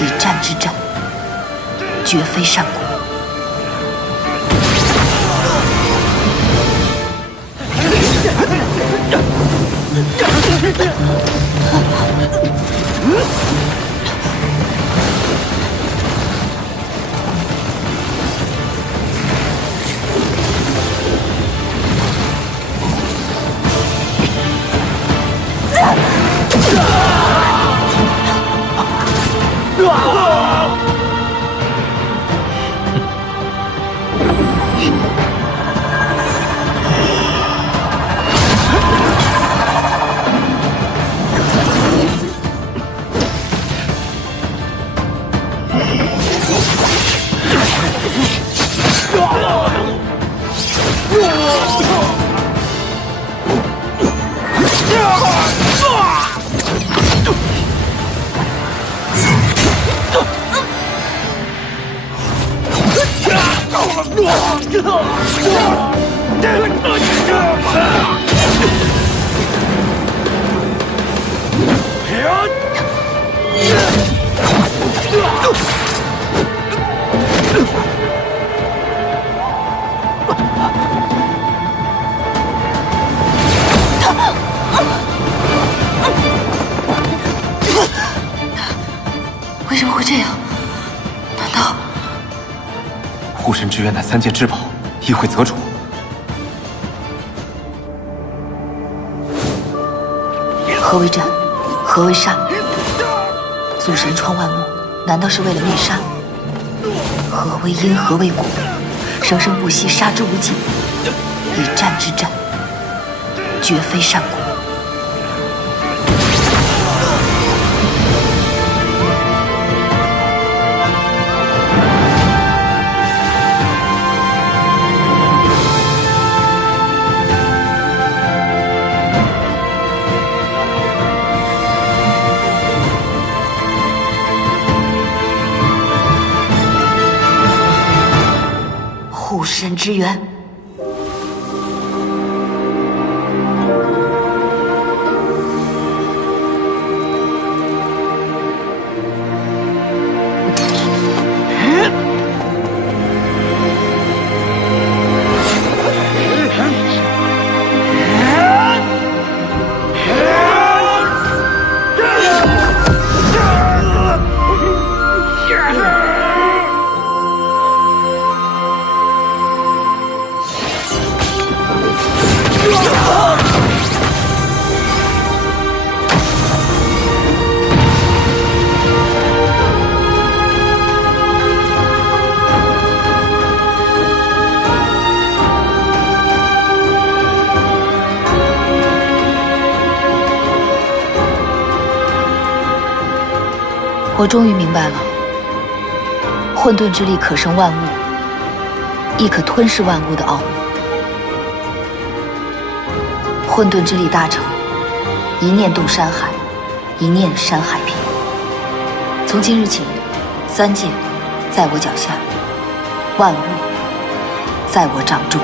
以战之战，绝非善果。为什么会这样？难道护身之约乃3件至宝，亦会择主？何为战？何为杀？祖神创万物，难道是为了灭杀？何为因？何为果？生生不息，杀之无尽，以战之战，绝非善果。护身之源。我终于明白了，混沌之力可生万物，亦可吞噬万物的奥秘。混沌之力大成，一念动山海，一念山海平。从今日起，3界在我脚下，万物在我掌中。